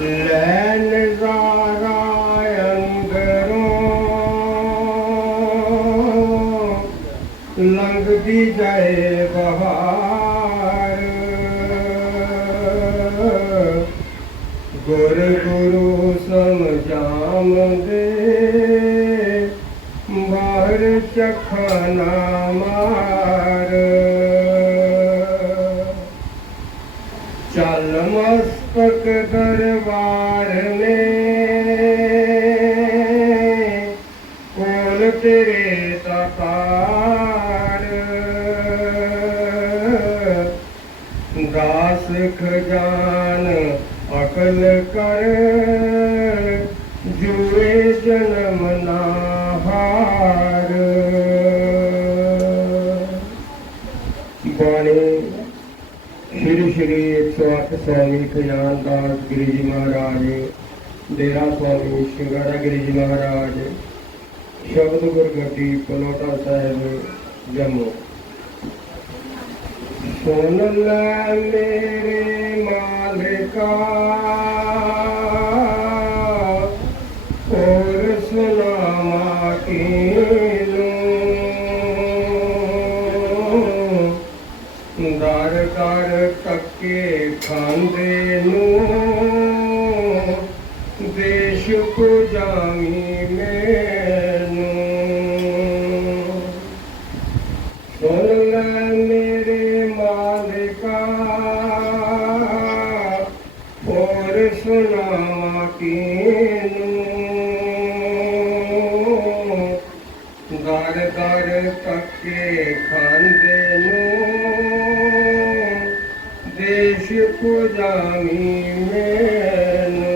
ਲੈ ਨਜ਼ਾਰਾ ਅੰਦਰੋਂ ਲੰਘਦੀ ਜਾਏ ਬਹਾਰ। ਗੁਰ ਗੁਰੂ ਸਮਝਾਉਂਦੇ ਬਾਹਰ ਚਖਣਾ ਮਾਰ। चल मस्तक दरबार में कोल तेरे दातार। दास खजान अकल कर जुए जन्म ना हार। बाणी श्री श्री 108 स्वामी खजान दास गिरी जी महाराज, डेरा स्वामी शिंगाड़ा गिरी जी महाराज, शब्द गुरगड्डी पनौटा साहिब जम्मू। सुन ले मेरे मालिका और सुनावा कीनू। दर दर टके खांदे नूं देश को जामी मैनू। सुन ले मेरे मालिका और सुनावा कीनू। दर दर टके खांदे नूं देश को जामी मैनू।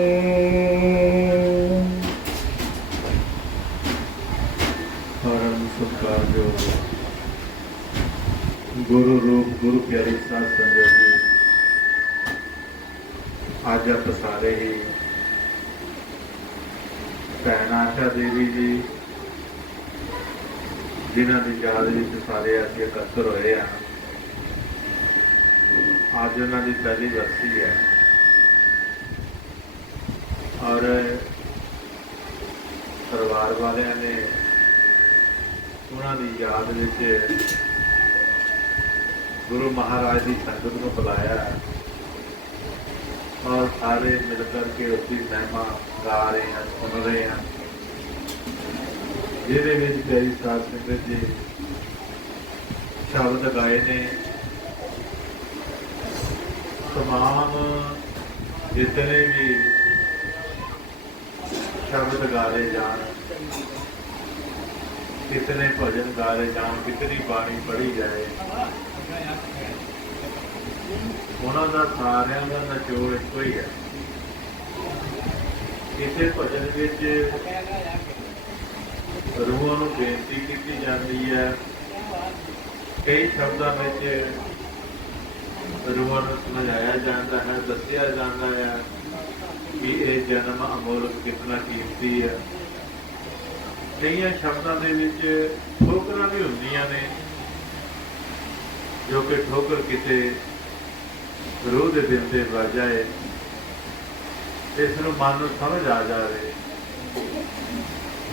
परम सत्कार जो गुरु रूप गुरु प्यारी साध संगत जी, आज आप सारे ही भैन आशा देवी जी जिन्हों की याद में सारे असीं इकट्ठे होए हैं। आज उन्होंने पहली बरसी है और परिवार वाले ने उन्होंने याद में गुरु महाराज की संगत को बुलाया और सारे मिलकर के उसकी महिमा गा रहे हैं, सुन रहे हैं। जिहदे विच प्यारी साध संगत जी शब्द गाए ने। तमाम जितने भी शब्द गाले जान, कितने भजन गाले जान, कितनी बाणी पढ़ी जाए, उन्होंने सारियां का निचोड़ एक ही है। किसी भजन विच रूहां नूं बेनती की जाती है, कई शब्दों में रूहां नूं समझाया जाता है, दसिया जाता है कि यह जन्म अमुल्क कितना कीमती है। कई शब्दों के ठोकर भी होंदियां ने जो कि ठोकर किसी रूह के दिल से वज जाए, इसनूं मन नूं समझ आ जाए।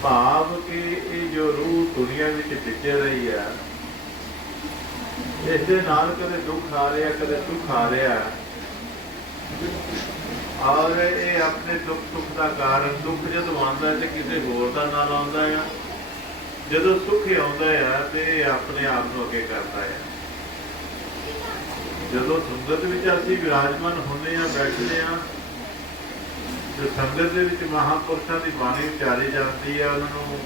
भाव कि ये जो रूह दुनिया में विचर रही है, इस नाल कदे दुख आ रहा, कदे सुख आ रहा, और ये अपने दुख सुख का कारण, दुख जो आता है तो किसी होर का नाल आता है, जो सुख आता है तो ये अपने आप को अगे करता है। जो संगत में असीं विराजमान होने बैठते हैं, जो संगत के महापुरुषों की बाणी उचारी जाती है, उन्होंने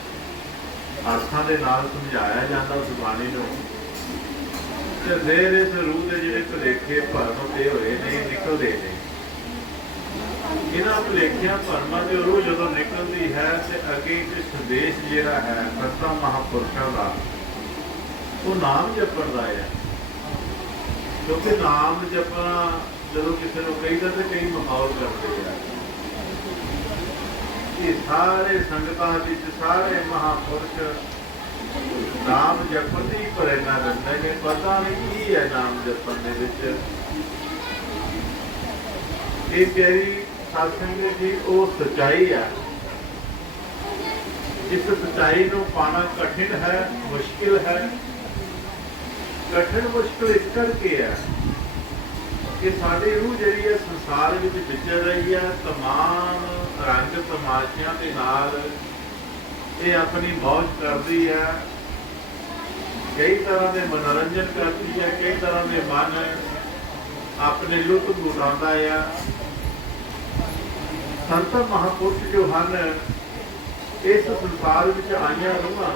अर्थां दे नाल समझाया जाता उस बाणी को, तो फिर इस रूह के जोड़े भुलेखे भरम पे हुए नहीं निकलते हैं। इन्होंने भुलेखिया भरमा जो रूह जो निकलती है तो अगे एक संदेश जोड़ा है संतां महापुरुषों का, वो नाम जपण का है। क्योंकि नाम जपना जो किसी को कही तो कई माहौल करते हैं। ये सारे संगतां विच सारे महापुरुष नाम जपन ही प्रेरणा दिंदे ने। पता नहीं की है नाम जपन दे विच। ये प्यारी साध संगत जी वो सच्चाई है। इस सच्चाई को पाना कठिन है, मुश्किल है। कठिन मुश्किल इस करके है कि साडी रूह जिहड़ी है संसार विच विचर रही है, तमाम रंग तमाशियां दे नाल ये अपनी मौज करती है, कई तरह के मनोरंजन करती है, कई तरह के मन अपने लुत्फ उठाता है। संत महापुरुष जो हैं इस संसार में आईया रूहां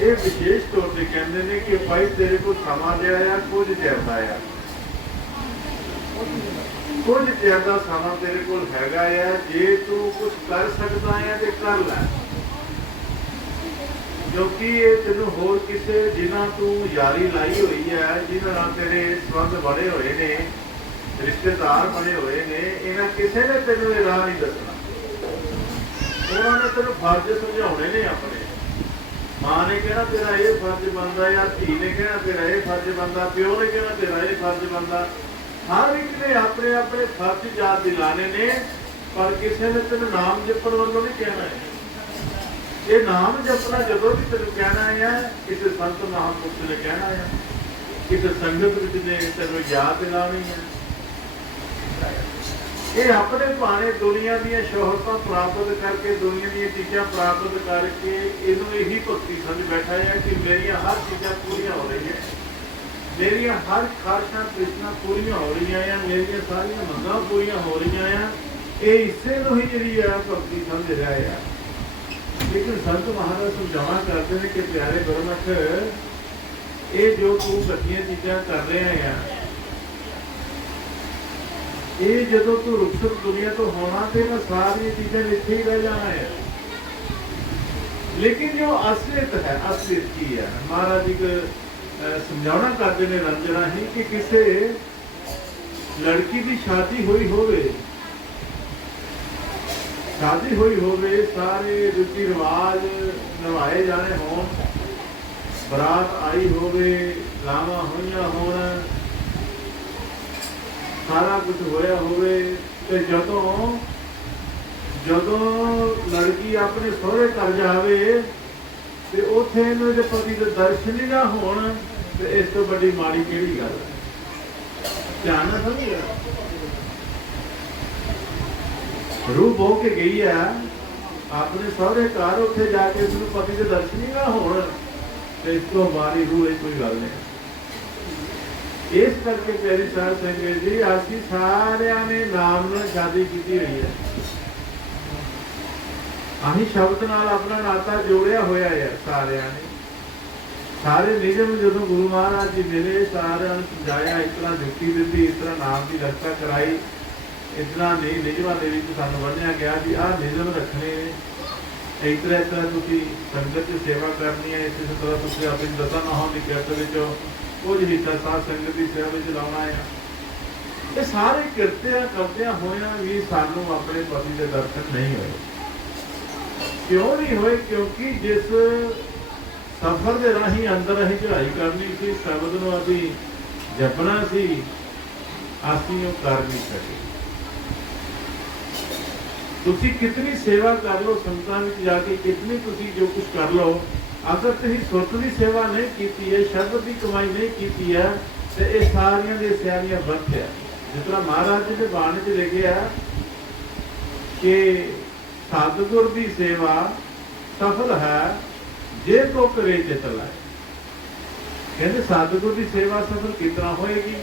ये विशेष तौर पर कहते हैं कि भाई तेरे को समा दिया है, कुछ ज्यादा है, कुछ ज्यादा समा तेरे को हैगा है, जे तू कुछ कर सकता है तो कर लै, क्योंकि ये तेन होर किसी जिन्हों तू यारी लाई हुई है, जिन्होंने तेरे संबंध बने हुए ने, रिश्तेदार बने हुए ने, इन्हें किसी ने तेन ये राह नहीं दसना। उन्होंने तेन फर्ज समझाने ने अपने, मां ने कहना तेरा ये फर्ज बनता, या धी ने कहना तेरा ये फर्ज बनता, प्यो ने कहना तेरा ये फर्ज बनता। हर एक ने अपने अपने फर्ज याद दिलाने ने, पर किसी ने तेन नाम जपण वालों नहीं कहना है। ये नाम जपना जदों भी तेन कहना है, किसी संत महापुरुष ने कहना है, किसी संगत ने तेन याद दिलानी है। ये अपने भाने दुनिया दी शोहरतां प्राप्त करके, दुनिया दी चीज़ां प्राप्त करके इनू यही भक्ति समझ बैठा है कि मेरी हर चीज़ां पूरियां हो रही है, मेरी हर ख्वाहिशां तृष्णा पूरियां हो रही हैं, मेरी सारियां मंगां पूरियां हो रही हैं। ये इसे नूं ही जिहड़ी है भक्ति समझ रहा है। लेकिन संत महाराज समझावा करते हैं कि प्यारे गुरमुख, ये जो तू घटिया चीज़ां कर रहे हैं, ये जो तू रुखसत दुनिया तो होना थे ना, सारी चीजें इत्थे ही रह जाना है। लेकिन जो असलियत है, असलियत की है, महाराज जी को समझाना करते हैं रंजना ही कि किसी लड़की की शादी हुई होवे, शादी हुई होवे, सारे रीति रिवाज निभाए जाने होन, बरात आई होवे, लावां होइयां होन, सारा कुछ होया होवे, ते जदों जदों लड़की अपने सोहरे घर जावे ते उत्थे इहनूं जे पति दे दर्शन ही ना होण, ते इस तो बड़ी माड़ी किहड़ी गल है। ध्यान नाल समझिए, रूह बो के गई है अपने सोहरे घर, उत्थे जाके उसनूं पति दे दर्शन ही ना होण, ते इस तो माड़ी रूह ये कोई गल नहीं। इस करके प्यारी साध संगत जी, असीं सारिਆਂ ने नाम नाल शादी की हुई है, असीं शब्द नाल अपना नाता जोड़िया होया है सारिਆਂ ने। सारे निजम जदों गुरु महाराज जी मिले, सारिਆਂ ਨੂੰ समझाया, इस तरह जुक्ति दी, इस तरह नाम की रक्षा कराई, इतना नहीं निजमां दे विच सानूं वंडिया गया भी आह निजम रखने ने, इस तरह तुसीं संगत की सेवा करनी है, इस तरह तुसीं अपनी दसां नाहां दी किरत विचों कुछ हिस्सा साध संगत की सेवा में लाना है। ये सारे करते होया भी सानू अपने पति के दर्शन नहीं हुए। क्यों नहीं हुए? क्योंकि जिस सफर के राही अंदर असीं चढ़ाई करनी सी, शब्द नूं असीं जपना सी, असीं वो कर नहीं सके। तुसीं कितनी सेवा कर लो संतां विच जाके, कितनी तुसीं जो कुछ कर लो, अगर तुसीं सुरत की सेवा नहीं की है, शब्द की कमाई नहीं की है, तो ये सारियां दी सियारियां व्यर्थ है। जिस तरह महाराज जी के बाणी च लिखिया कि सतगुर की सेवा सफल है जे को करे चित लाए। कहते सतगुर की सेवा सफल कितना होएगी,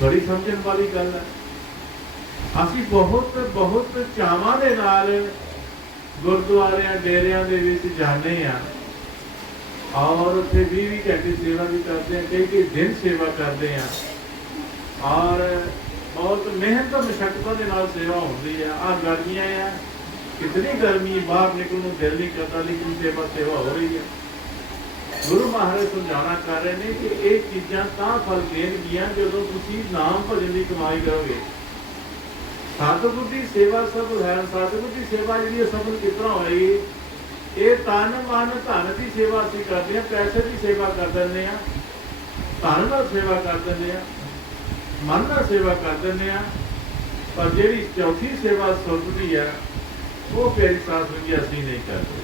बड़ी समझण वाली गल है। असीं बहुत बहुत चावां दे नाल गुरुद्वारियां डेरियां दे विच जाने आ, और उत्थे 20 घंटे सेवा भी करते हैं, कई दिन सेवा करते हैं, और बहुत मेहनत मशक्कत के नाल सेवा होती है। आ गर्मियां है, कितनी गर्मी, बाहर निकलने को दिल नहीं करता, लेकिन सेवा हो रही है। गुरु महाराज समझाना कर रहे हैं कि ये चीज़ां तां फल देणगियां जदों तुसीं नाम भजन की कमाई करोगे। सतगुर की सेवा सफल है, सतगुर की सेवा जी सफल कितना होगी, ये तन मन धन की सेवा असीं करते हैं, पैसे की सेवा कर दें, धन नाल सेवा कर दें, मन नाल सेवा कर दें, पर जिहड़ी चौथी सेवा सुरत दी है वो प्यारी साथ संगत असीं नहीं करते।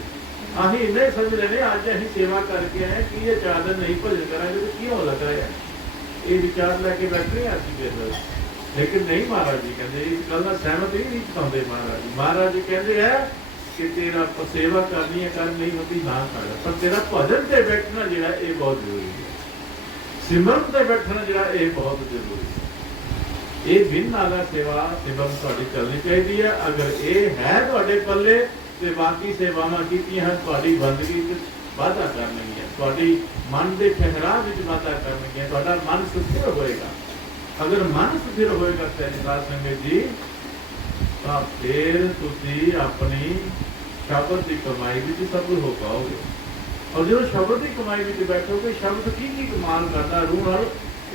असीं इन्ना ही समझ लेने अज असीं सेवा करके आए कि ये 4 दिन नहीं भजन करांगे तो क्यों लग रहा है, ये विचार लैके बैठे हैं असीं फिर। लेकिन नहीं, महाराज जी कहते इस गल नाल सहमत ही नहीं पाते। महाराज जी कहते हैं कि तेरा सेवा करनी है कर, नहीं होती ना कर, पर तेरा भजन से बैठना जिहड़ा ये बहुत जरूरी है, सिमरन से बैठना जिहड़ा ये बहुत जरूरी है। ये बिन नाला सेवा सिमरन तुहाडी चलनी चाहिए है। अगर ये है तुहाडे पल्ले तो बाकी सेवावां कीतियां हैं तुहाडी बंदगी विच वाधा करनगियां, तुहाडी मन के ठहराव विच वाधा करनगियां, तुहाडा मन स्थिर होएगा। अगर मन स्थिर होएगा साध संगत जी तो फिर तुसीं अपनी शब्द की कमाई विच सफल हो पाओगे। और जो शब्द की कमाई विच बैठोगे, शब्द की कमाल करता रूह नाल।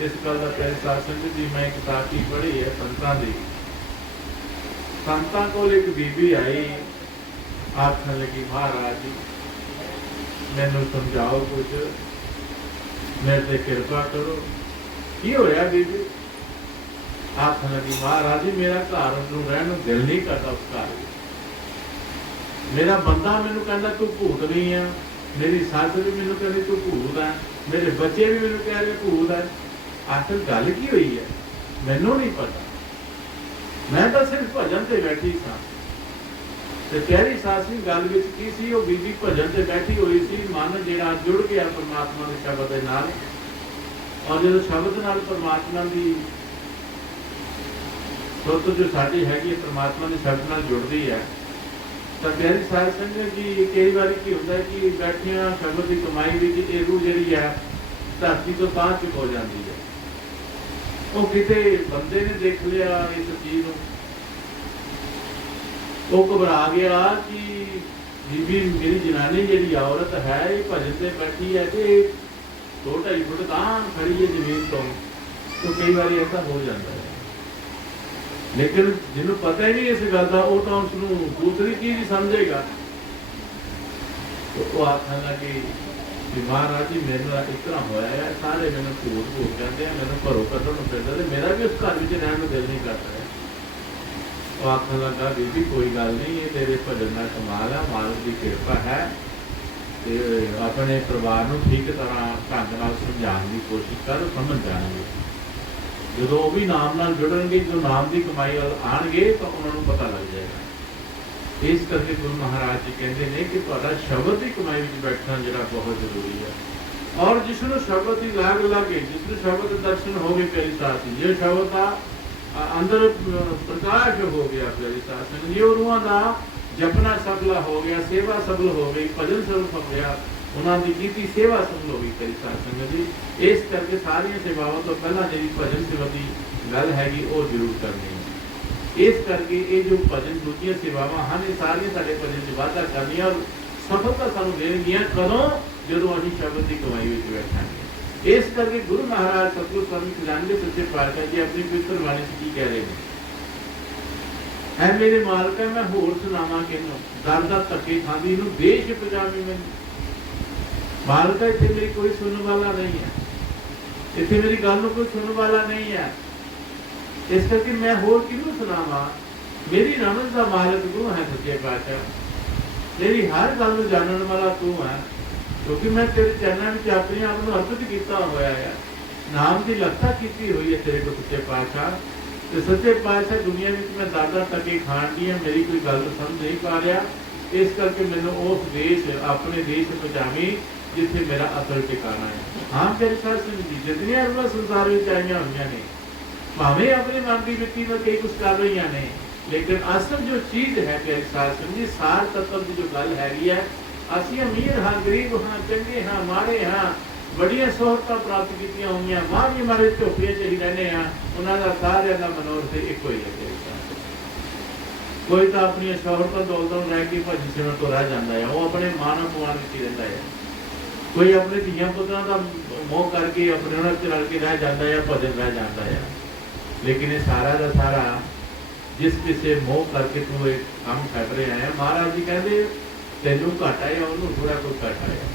इस गल का प्यारे साध संगत जी मैं एक किताब पढ़ी है संतां दी। संतां कोल एक बीबी आई, आखन लगी महाराज जी मैनू समझाओ कुछ, मेरे ते कृपा करो। की होया बीबी? आखन लगी महाराज जी मेरा घर नूं रहण नूं दिल नहीं करता, उस घर मेरा बंदा मैनू कहता तू भूत नहीं है, मेरी सस भी मैनू कहती तू भूत है, मेरे बच्चे भी मैनू कह रहे भूत है। आखिर गल की हुई है मैनू नहीं पता, मैं तो सिर्फ भजन से बैठी सा। ते प्यारी सास की गल विच की सी, वो बीबी भजन से बैठी हुई सी, मन जिहड़ा जुड़ गया परमात्मा के शब्द दे नाल। और जो शब्द नाल परमात्मा की सुरत जो साडी हैगी परमात्मा के शब्द नाल जुड़दी है, तो प्यारी साध संगत जी कई बार की होता है कि बैठिया शब्द की कमाई भी ये रूह जी है धरती तो तां चुक हो जाती है। वो किते बंदे ने देख लिया इस चीज को, वो घबरा गया कि बीबी मेरी जनानी जी औरत है ये भजन से बैठी है कि 2-2.5 फुट तां खड़ी है जमीन तो कई बार ऐसा हो जाता है। लेकिन जिन्होंने पता ही नहीं इस गल का, वो तो उसनों दूसरी चीज ही समझेगा। तो वो आखन लगी कि महाराज जी मेरे इस तरह होया है, सारे मैंने भूत भूत कहते हैं, मैंने घरों कड्ढण नूं फिरदा, मेरा भी उस घर में रहने को दिल नहीं करता है। वो आखन लगा बीबी कोई गल नहीं, ये तेरे भजन का कमाल है, मालिक की कृपा है, ते अपने परिवार को ठीक तरह ढंग नाल समझाने की कोशिश कर, समझ जाएंगे। जो भी नाम नाल जुड़नगे, जो नाम की कमाई वाल आएंगे तो उन्होंने पता लग जाएगा। इस करके गुरु महाराज जी कहते हैं कि तुहाडा शब्द की कमाई में बैठना जरा बहुत जरूरी है। और जिसनों शब्द की लाग लगे, जिसनों शब्द दर्शन हो गए प्यारी साथ जो शब्द का अंदर प्रकाश हो गया प्यारी साथ जो रूहां का जपना सफल हो गया, सेवा सफल हो गई, भजन सफल हो गया, उन्होंने की सेवा सफल हो गई प्यारी साध संगत जी। इस करके सारिया सेवाओं तो पहला जी भजन सेवा की गल हैगी वो जरूर करनी है। इस करके ये जो भजन दूसरी सेवावां हैं ये सारिया साडे भजन च वाधा करनियां और सफलता सानूं देणगियां कदों जदों असीं शब्द की कमाई विच बैठांगे। इस करके गुरु महाराज सतगुरु स्वामी खजानवी सच्चे पातशाह जी अपनी पवित्र बाणी च की कह रहे हैं, है मेरे मालका मैं होर सुनावां किहनूं, दर दर धक्के खांदी इहनूं देश पजावी मैनूं। मालका इत्थे मेरी कोई सुनने वाला नहीं है, इत्थे मेरी गल नूं कोई सुनने वाला नहीं है, इस करके मैं होर किहनूं सुनावां। मेरी रमज का मालिक तू है सच्चे पातशाह, मेरी हर गल नूं जानण वाला तू है, क्योंकि मैं तेरे चरणों में अपने आप को अर्पित किया होया है, नाम की लत्ता की हुई है तेरे को सच्चे पातशाह। तो सच्चे पातशाह दुनिया में मैं दादा तके खाण दी मेरी कोई गल समझ नहीं पा रहा, इस करके मैनूं उस देश अपने देश पहुँचावी जिथे मेरा असल ठिकाना है। हाँ मेरे साथ जी जितनी अरबा संसार में आईया हुई ने भावें अपने मन की मिट्टी में कई कुछ कर रही ने, लेकिन असल जो चीज़ है प्यारे साध संगत जी सार तत्व की जो गल हैगी है, असीं अमीर हाँ गरीब हाँ चंगे हाँ माड़े हाँ बड़िया सोहरतां प्राप्त कीतियां हुई मां भी मारे झोपड़ियां च ही रहने हाँ, उन्होंने सारिਆਂ का मनोरथ एक ही है। कोई तो अपनी शोहरतां दौलतां रह के भजन सेवन तो रह जाता है, वो अपने मान अपमान में रहता है। कोई अपने धियां पुत्रां का मोह करके अपने उन्होंने च रल के रह जाता है, भजन रह जाता है। लेकिन ये सारा का सारा जिस किसी मोह करके तू एक काम कर रहे हैं, महाराज जी कहते तेनों घट आया उन्होंने थोड़ा कुछ घट आया।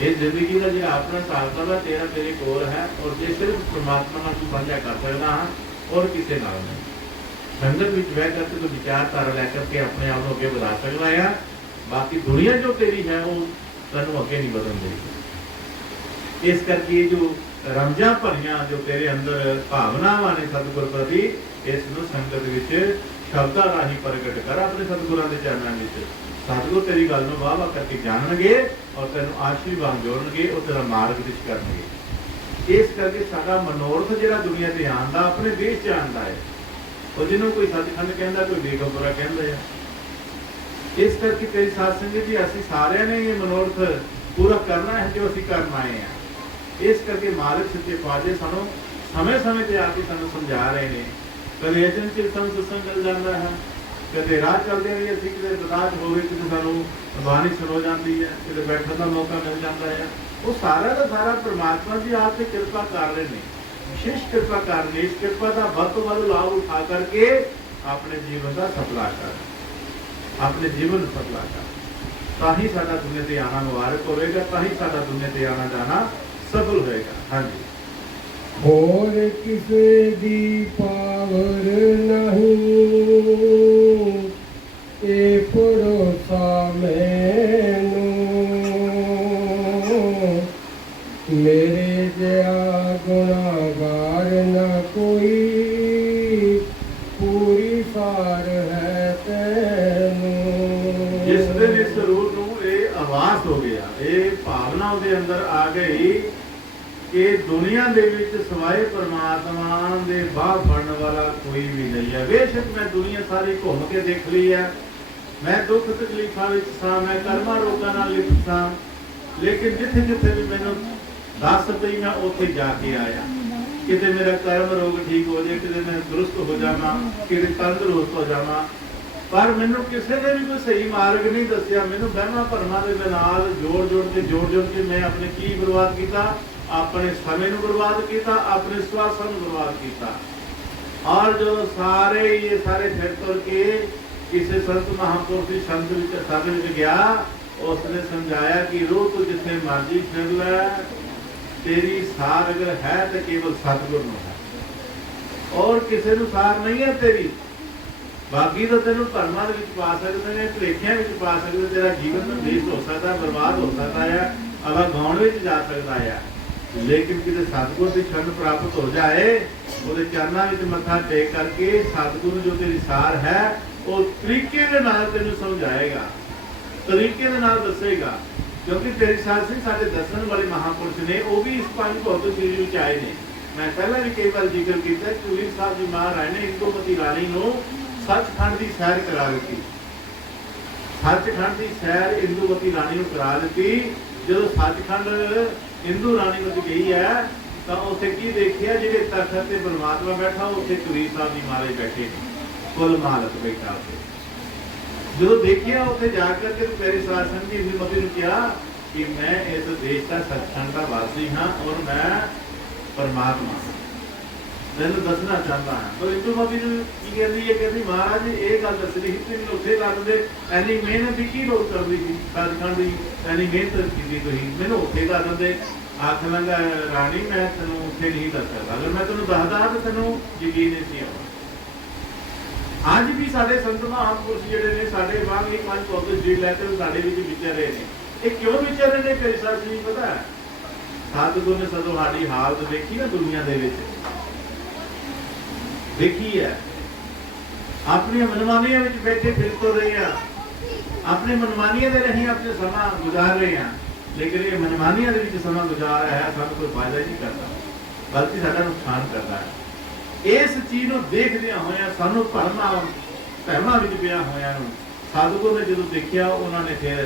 ये जिंदगी का जो अपना हिसाब है तेरा तेरे कोल है, और जो सिर्फ परमात्मा नाल तू साझा कर सकदा हाँ और किसी नाल नहीं। संगत में बह करके तो विचारधारा लै करके अपने आप को अगे बढ़ा सकता है। बाकी दुनिया जो तेरी है वो तेन अगे नहीं बदल देगी। इस करके जो रमजा भरिया जो तेरे अंदर भावनावां ने सतगुर प्रति, इसनूं संगत विच शब्दां राही प्रगट कर अपने सतगुरां दे चरणों में। सतगुर तेरी गल नूं वाह वाह करके जानणगे और तेनों आशीर्वाद जोड़नगे और तेरा मार्ग दिश करनगे। इस करके साडा मनोरथ जिहड़ा दुनिया ते आंदा अपने देश च आंदा है, और जिन्हों कोई सचखंड कहता कोई बेगमपुरा कहता है। इस करके तेरी साथ संगत जी असीं सारिਆਂ ने ये मनोरथ पूरा करना है जो असीं करन आए हैं। इस करके मालिक सच्चे पातशाह सानूं समय समय ते आके सानूं समझा रहे हैं। कदे अचनचेत सानूं सत्संग मिल जाता है, कदे राह चलदे भी असीं किते बर्दाश्त होवे, किते सानूं बाणी सुनो जाती है, किते बैठण दा मौका मिल जाता है। वो सारा का सारा परमात्मा जी आप ते कृपा कर रहे हैं, विशेष कृपा कर रहे। इस कृपा का वध तो वध लाभ उठा करके अपने जीवन का सफला कर, अपने जीवन सफला कर, ताही साडा दुनिया ते आना मुबारक होवेगा, ताही साडा दुनिया ते आना जाना सफल होएगा। हाँ जी। होर किसे दी पावर नहीं, ए भरोसा मैनू, मेरे जया गुनाहगार न कोई, पूरी सार है तैनू। जिस दिन इस रूप नूं ये आवाज हो गया, ये भावना उहदे अंदर आ गई कि दुनिया दे विच सिवाए परमात्मा दे बाह फड़न वाला कोई भी नहीं है। बेशक मैं दुनिया सारी घूम के देख ली है, मैं दुख तकलीफां विच सां, मैं कर्मा रोगां नाल लिप्त सां, लेकिन जिथे जिथे भी मैनूं दस पई मैं उत्थे जाके आया। किते मेरा कर्म रोग ठीक हो जाए, किते मैं दुरुस्त हो जावां, किते तंदुरुस्त हो जावां, पर मैनूं किसी ने भी कोई सही मार्ग नहीं दसिया। मैनूं वहमां भरमां दे नाल जोड़ के मैं अपने की बर्बाद किया, अपने समय नूं बर्बाद किया, अपने स्वासां नूं बर्बाद किया। और जो सारे ये सारे फिर तुर के किसी संत महापुरुष की संत सभा विच गया, उसने समझाया कि रूह तू जिथे मर्जी फिर लै, तेरी सार अगर है तो केवल सतगुर नूं है, और किसी नूं सार नहीं है तेरी। बाकी तो तेन भरमां दे विच पा सकते हैं, भुलेखिਆਂ विच पा सकते, तेरा जीवन में वेस्ट हो सकता है, बर्बाद हो सकता है, अवगाउण विच जा सकता है। लेकिन किसी सतगुर की शरण प्राप्त हो जाए, वो चरणों में मत्था टेक करके सतगुरु जो तेरी सार है वो तरीके के नाल तेनू समझाएगा, तरीके के नाल दसेगा। क्योंकि तेरी सार सिंह साडे दसन वाले महापुरुष ने, वो भी इस पंज भौतिक शरीर विच आए ने। मैं पहला भी कई बार जिक्र किया, चूली साहब जी महाराज ने इंदुमती रानी नूं सचखंड की सैर करा दी। सचखंड की सैर इंदुमती रानी नूं करा दी। जो सचखंड इंदू रानी में गई है तो उसे की देखिया, जिहड़े तखत ते परमात्मा बैठा, उत्थे कबीर साहब जी महाराज बैठे, कुल मालक बैठा। जो देखिया उत्थे जाकर के प्यारे शासन की इंदुमती ने कहा कि मैं इस देश का सचखंड का वासी हाँ और मैं परमात्मा तेन दसना चाहता हाँ। तो इंदुमती ने की कहती है, कहती महाराज ये गल दस रही थी, मैंने उत्थे ला दे, इन्नी मेहनत की लोड़ कर दी थी, सचखंड की इन्नी मेहनत की तुम, मैंने उत्थे ला दे। आख लगा रानी मैं तेन उत्थे नहीं दस सकता, अगर मैं तेन दसदा तो तेन यकीन नहीं सी आउणा। अज भी साडे संत महापुरुष जिहड़े ने साडे वांग ही पंज भौतिक शरीर लैके साडे विच विचर रहे ने। ये क्यों विचर रहे ने मेरे साथ जी पता है? सतगुर ने सदों साडी हालत देखी ना दुनिया दे विच, देखी है, अपनी मनमानियां विच बैठे फिर तो रहे हैं, अपने मनमानियां दे रही अपने समा गुजार रहे हैं, लेकिन ये मनमानियां दे विच समा गुजार रहा है सानूं कोई फायदा नहीं करता, बल्कि साडा नुकसान करता है। इस चीज़ नूं देखदियां होइयां सानूं भरमा विच पिया होइयां नूं सतगुर ने जदों देखिया, उन्होंने फिर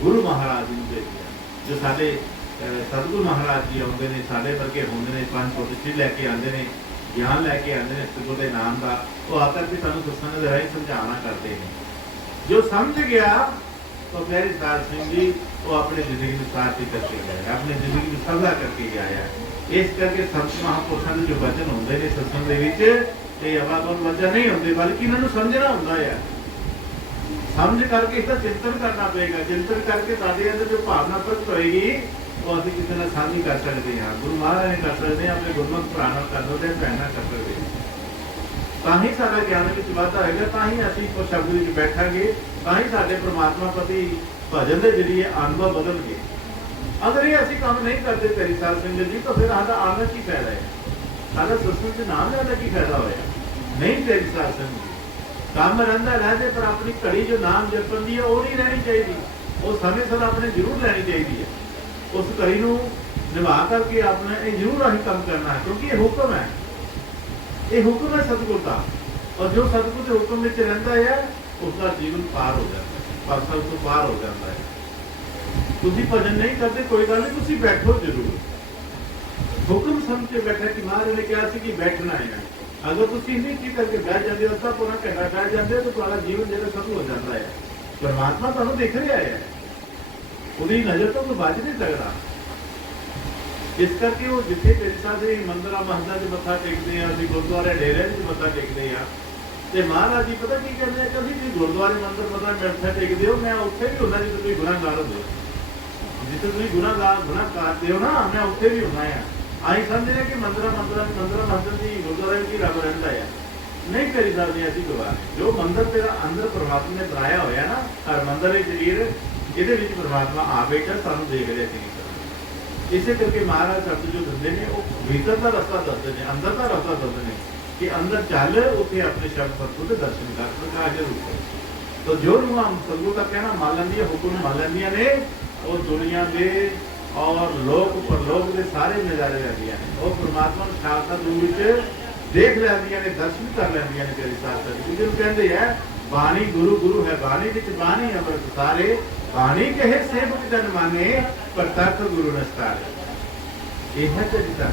गुरु महाराज नूं देखिया। जो साडे सतगुरु महाराज जी आउंदे ने, साडे वर्गे होंदे ने, पंज भौतिक लैके आंदे ने, ज्ञान लैके आते हैं सतगुर के नाम का, वो आकर भी सानूं सत्संग दे राही समझाना करते हैं। जो समझ गया तो प्यारे साध सिंह जी वो अपनी जिंदगी में सार्थक करके गया, अपनी जिंदगी में सफला करके गया है। इस करके संत महापुरुषों के जो वचन होंगे ने सत्संग दे विच, ये आवागमन वचन नहीं होंगे, बल्कि इन्होंने समझना होंदा है। समझ करके इसका चिंतन करना पड़ेगा, चिंतन करके साडे अंदर जो भावना प्रगट होएगी वो असीं किसी नाल साझी कर सकते हैं, गुरु महाराज ने कर सकते हैं, अपने गुरमत भरा नाल कर सकते हैं, भैन नाल कर सकते हैं। ਤਾਂ ਹੀ ਸਾਡਾ ਗਿਆਨ ਵਿੱਚ ਵਾਧਾ ਹੋਏਗਾ, ਤਾਂ ਹੀ ਅਸੀਂ ਉਸ ਸ਼ਬਦ ਵਿੱਚ ਬੈਠਾਂਗੇ, ਤਾਂ ਹੀ ਸਾਡੇ ਪ੍ਰਮਾਤਮਾ ਪ੍ਰਤੀ ਭਜਨ ਦੇ ਜਰੀਏ ਅਨੁਭਵ ਬਦਲਣਗੇ। अगर ये असं काम नहीं करते तेरी साध संगत जी, तो फिर साਡਾ आना की फायदा है, साਡਾ सत्संग से नाम लेने की फायदा होया नहीं। तेरी साध संगत जी काम रहा रहते, पर अपनी घड़ी जो नाम जपन की है वो नहीं रहनी चाहिए, वो समय सर अपने जरूर लैनी चाहिए है। उस घड़ी को निभा करके अपने ये जरूर अं काम करना है, क्योंकि ये हुक्म है, ये हुक्म है सतगुर का। और जो सतगुर के हुक्म में रहता है उसका जीवन पार हो जाता है, पासल तो पार हो जाता है। तुसी भजन नहीं करते कोई गल नहीं, तुसी बैठो जरूर, हुक्म समझ के बैठा कि महाराज ने कहा कि बैठना है। अगर तुसी नहीं की करके बैठ जाते हो, पूरा घंटा बैठ जाते हो, तो तुम्हारा जीवन जो खत्म हो जाता है। परमात्मा तुहानू दिख रहा है, उसकी नजर तो कोई बच नहीं सकता। इस करके वो जिथे तेरे साथ मंदिर मस्जिद च मत्था टेकते हैं, अभी गुरुद्वारे डेरे में मत्था टेकते हैं, तो महाराज जी पता की कहते हैं, कभी भी गुरुद्वारे मंदिर मत्था टेकते हो, मैं उत्थे भी होना जिसे कोई गुनाहगार हो, जिथे तुम गुनाह करते हो ना, मैं उत्थे भी होना है। आई समझने कि मंदिर मस्जिद की गुरुद्वारे की रब रहता है, नहीं करी सकते ऐसी गवाह। जो मंदिर तेरा अंदर परमात्मा ने बनाया होया ना, हर मंदिर शरीर ये परमात्मा आ बैठा, सानू देख रहे चंगी तरह। इसे करके महाराज शब्द जो दिंदे ने वो भीतर का रस्ता दसदे ने, अंदर का रस्ता दसदे ने कि अंदर चल, उत्थे अपने शब्द सतगुर के दर्शन कर, प्रकाश रूप। तो जो रूहां सतगुर का कहना मान लैंदियां, हुक्म मान लैंदियां ने, और दुनिया के और लोक परलोक के सारे नज़ारे लैंदियां ने, और परमात्मा साक्षात रूप में देख लैंदियां ने, दर्शन कर लैंदियां ने। तेरी साथ जिहनूं कहंदे है बाणी गुरु गुरु है, बाणी विच बाणी अमृत सारे, बाणी कहे सेवक जन माने, प्रत्यक्ष गुरु नस्तारे। यह है चरित्र,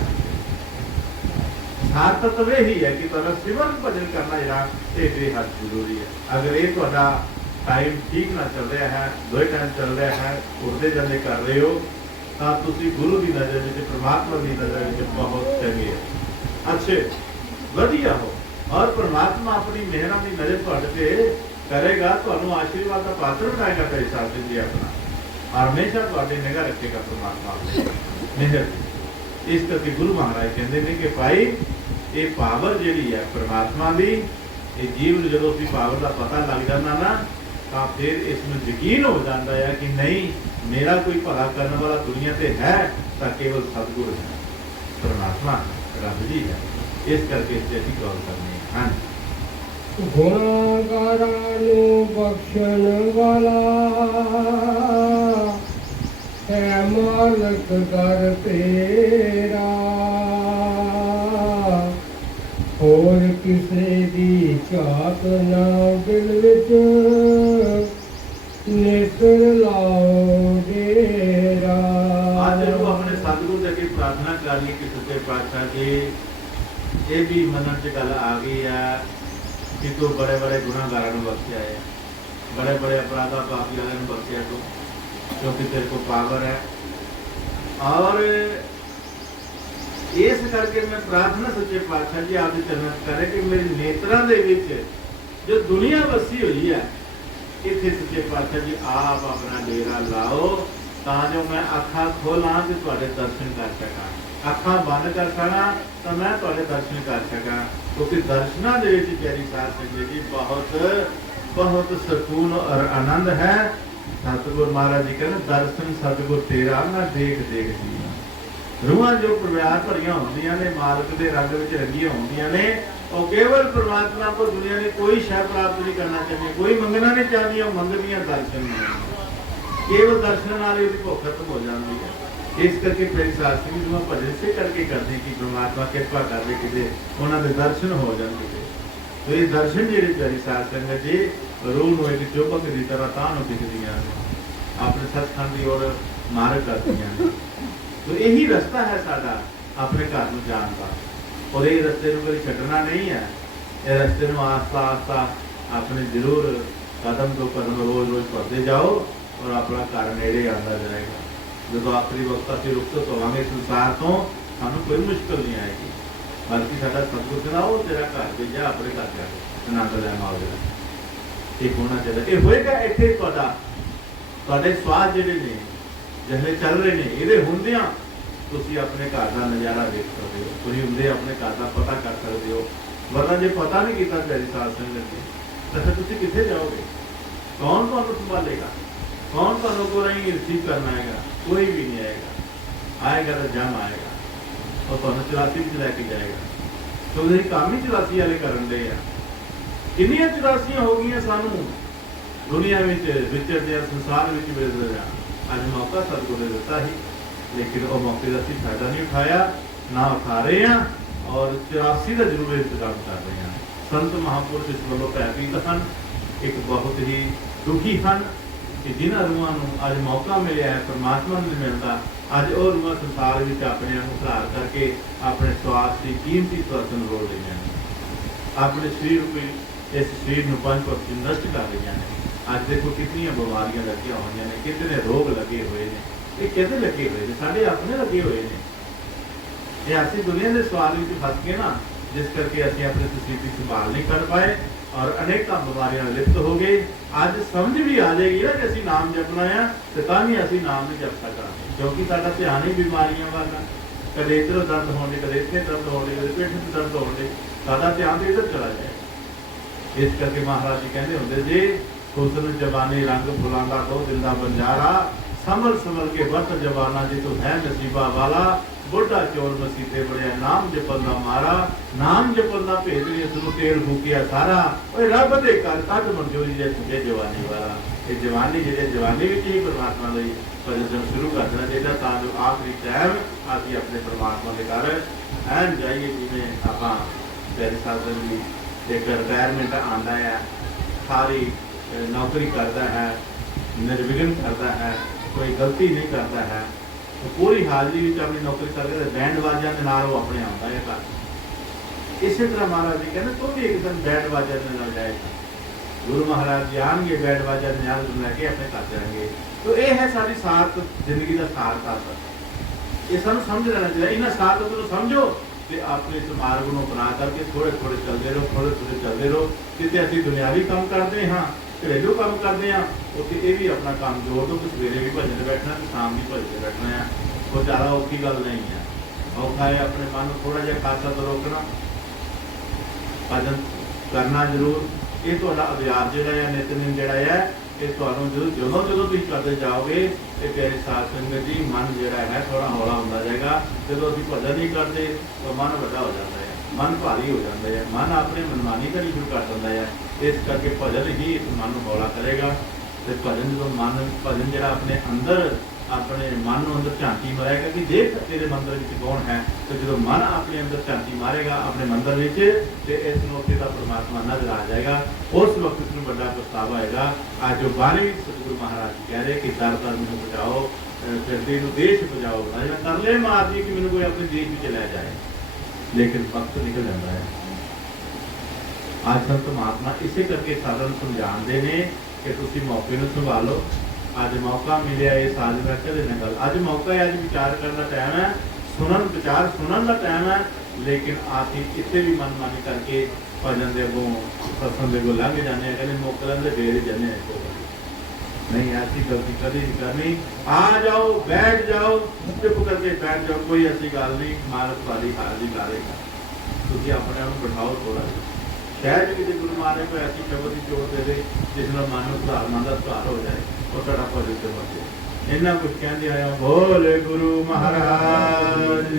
सार तत्व यही है कि तुहाडा सिमरन भजन करना जिहड़ा ये बेहद जरूरी है। अगर ये तुहाडा टाइम ठीक ना चल रहा है, दो टाइम चल रहा है, उड़ते जाते कर रहे हो, तो तुसी गुरु की नज़र में, परमात्मा की नज़र में बहुत चंगे हो, अच्छे वधिया हो, और परमात्मा अपनी मेहरा की नज़र तुहाडे ते करेगा, तुहानू आशीर्वाद का पात्र बनाएगा तेरे साथ जी अपना, और हमेशा तुहाडी निगाह रखेगा परमात्मा मेहर। इस करके गुरु महाराज कहते हैं कि भाई ये पावर जी है परमात्मा की, ये जीवन जो भी पावर का पता लग जाता ना, तो फिर इसमें यकीन हो जाता है कि नहीं मेरा कोई भला करने वाला दुनिया से है, तो केवल सतगुर है, परमात्मा रब जी है। इस करके इससे भी गौर करनी है। हाँ, गुनाहगारां नू बख्शण वाला है मालक कर तेरा, और किसे दी झात ना दिल विच नेत्र लाओ डेरा। आज जरूर अपने सतगुरु के अगे प्रार्थना करनी कि सच्चे पातशाह जी ये भी मन च गल आ गई है कि तू बड़े बड़े गुनाहगारों को बख्शिया है, बड़े बड़े अपराधा पापी वाले को बख्शिया तू, क्योंकि तेरे को पावर है। और इस करके मैं प्रार्थना सच्चे पातशाह जी आपके चरण करे कि मेरे नेत्रों के विच जो दुनिया वसी हुई है, इतने सच्चे पातशाह जी आप अपना डेरा लाओ, तां जो मैं अखा खोलां कि तुहाडे दर्शन कर सकां, अखा बंद कर सकां तो मैं तुहाडे दर्शन कर सकां, क्योंकि दर्शनां दे विच प्यारी साध संगत जी बहुत बहुत सुकून और आनंद है। सतगुर महाराज जी कहते दर्शन सतगुर तेरा मैं देख देख जी। रूहां जो प्यार भरियां होंदियां ने, मालक के रंग विच रंगियां होंदियां ने, और केवल परमात्मा को दुनिया ने कोई शय प्राप्त नहीं करना चाहिए, कोई मंगना नहीं चाहती, मंगदियां दर्शन नहीं, केवल दर्शन नाल ही भुख खत्म हो जाती है। इस करके प्रेम शास्त्री जो भजन से करके करते कि परमात्मा कृपा कर दे कि उन्होंने दर्शन हो जाते। तो ये दर्शन जी प्यारी साध संगत जी रूह को एक चुंबक की तरह तां दिखदियां अपने सचखंड की ओर मार्ग करदियां। तो यही रास्ता है साडा अपने घर में जाने का, और ये रस्ते को कभी छड्डना नहीं है। ये रस्ते में आस्ता आस्ता अपने जरूर कदम तो कदम रोज रोज पढ़ते जाओ, और अपना घर नेड़े आता जाएगा। जो आखिरी वक्त असीं रुखसत होवांगे संसार तो सानू कोई मुश्किल नहीं आएगी, बल्कि साडा सतगुर कहंदा ओ तेरा घर भेजा अपने घर जाके आनंद लै माओगे। एक होना चाहिए, ये होएगा इत्थे तुहाडे स्वाद जिहड़े ने जिहड़े चल रहे हैं, ये हुंदियां तुसीं अपने घर का नज़ारा देख सकते हो, तुसीं हुंदे अपने घर का पता कर सकते हो वरना जे पता नहीं किया प्यारी साध संगत जी तो फिर तुम कितने जाओगे? कौन तुहानू संभालेगा? कौन तुहानू को नहीं रिसीव करना है? कोई भी नहीं आएगा। आएगा तो जम आएगा और तुहानू 84 में लैके जाएगा। तो तुसीं काम ही 84 वाले करन दे आ। किन्नियां 84 हो गई सानू दुनिया में विचरदे संसार में विचरदे। अज मौका सतगुरु ने दिता ही, लेकिन वो मौके का असीं फायदा नहीं उठाया, ना उठा रहे हैं और 84 का जरूर इंतजाम कर रहे हैं। संत महापुरुष इस वालों भयभीत हैं, एक बहुत ही दुखी हैं कि जिन्होंने रूहां नूं अज मौका मिले है परमात्मा नहीं मिलता। अज वो रूहां संसार में अपने घुलार करके अपने स्वार्थ की कीमती स्वतन रोल रही हैं, अपने शरीर को इस शरीर में पंच पक्षी नष्ट कर रही हैं। अज देखो कितनी बीमारियां लगिया हुई ने, कितने रोग लगे हुए हैं। ये कितने लगे हुए हैं? साढ़े अपने लगे हुए हैं। ये ऐसी दुनिया के सवाल में फस गए ना, जिस करके असं अपने शरीर की संभाल नहीं कर पाए और अनेक बीमारियां लिप्त हो गए। अज समझ भी आ जाएगी ना कि असीं नाम जपना है तो भी असीं नाम नहीं जप सकते, क्योंकि साडा ध्यान ही बीमारियां वाल है। कदे इधर दर्द होने, कदे इतने दर्द होने, कदे पेट में दर्द होने, साडा ध्यान तो इधर चला जाए। इस करके महाराज जी कहते होंगे जी, हुस्न जवानी रंग फुलांदा तो दिल दा बंजारा, संभल संभल के वरत जवाना जी तू है नसीबा वाला, बुढ़ा चोर मसीते बड़िया नाम जपंदा मारा, नाम जपंदा भेद ने उसनू तेल फूकिया सारा, ओए रब दे घर तद मंजूरी जे तुझे जवानी वाला। ये जवानी जे जवानी विच ही परमात्मा लई भजन शुरू कर देना चाहिए, तां जो आखिरी टाइम असीं अपने परमात्मा के घर ऐन जाइए। जिवें आपां प्यारे साधन जी एक रिटायरमेंट आंदा है, सारी नौकरी करता है, निर्विघ्न करता है, कोई गलती नहीं करता है, तो पूरी हाजरी में अपनी नौकरी करके बैंड बाजा के नाल वो अपने आता है घर। इसी तरह महाराज जी कहते तुम भी एक दिन बैंड बाजा के नाल जाएगा। गुरु महाराज जी आएंगे बैंड बाजा के नाल लैके अपने घर जाएंगे। तो ये है सारी सार्थ जिंदगी का सार्थ आता। ये सानू समझ लेना चाहिए। इन्हें सार्थ को समझो कि अपने इस मार्ग को अपना करके थोड़े थोड़े चलते रहो, थोड़े थोड़े चलते रहो। जितने असीं दुनियावी काम करते हाँ, घरेलू काम करते हैं, उत्थे ये भी अपना काम जोड़ दो कि सवेरे भी भजन बैठना तो शाम भी भजन बैठना है। वो ज़्यादा औखी गल नहीं है। औखा है अपने मन को थोड़ा जिहा खासा तो रोकना, भजन करना जरूर। ये तुहाडा अभ्यास जिहड़ा है, नितनेम जिहड़ा है, ये तुहानूं ਜਦੋਂ ਤੁਸੀਂ करते जाओगे तो प्यारे साध संगत जी मन जिहड़ा है थोड़ा हौला होंदा जाएगा। जदों असीं भजन नहीं करते तो मन वड्डा हो जाता है, मन भारी हो जाता है, मन अपने मनमानी करनी शुरू कर दिंदा है। इस करके भजन ही इस मन को हौला करेगा। तो भजन जो मन भजन जिहड़ा अपने अंदर अपने मन को अंदर झांकी मारेगा कि देख तेरे मंदिर में कौन है। तो जो मन अपने अंदर झांकी मारेगा अपने मंदिर में, तो इस मौके का परमात्मा नजर आ जाएगा। उस वक्त इसमें बड़ा पछतावा आएगा। आज जो 12वीं सतगुरु महाराज जी कह रहे कि दर दर मैनू बचाओ, फिरते देश बचाओ, तरले मार दी कि मैनू कोई अपने देश में लै जाए, लेकिन वक्त निकल जाता है। आज संत महात्मा इसे करके साधन समझाते हैं कि तुम मौके को संभालो। अज मौका मिले ये साज मैं कदे ना गल, अज मौका है, अज विचार करने का टाइम है, सुनन विचार सुनन का टाइम है। लेकिन आप इतने भी मनमानी करके भजन के अगों सत्संग के अगों लंघ जाने, कहते मौके लंघे फेर ही जाने। नहीं, ऐसी गलती कभी नहीं करनी। आ जाओ, बैठ जाओ, चुप करके बैठ जाओ, कोई ऐसी गल नहीं। मालक वाली हाजिरी करेगा, तुम अपने आप बिठाओ थोड़ा। शायद किसी गुरु महाराज को ऐसी शब्द की चोट दे दे जिसमें मन को सुधार, मन का सुधार हो जाए और तुहाडा भजन ते बचे। इन्ना कुछ कहते आया, बोले गुरु महाराज।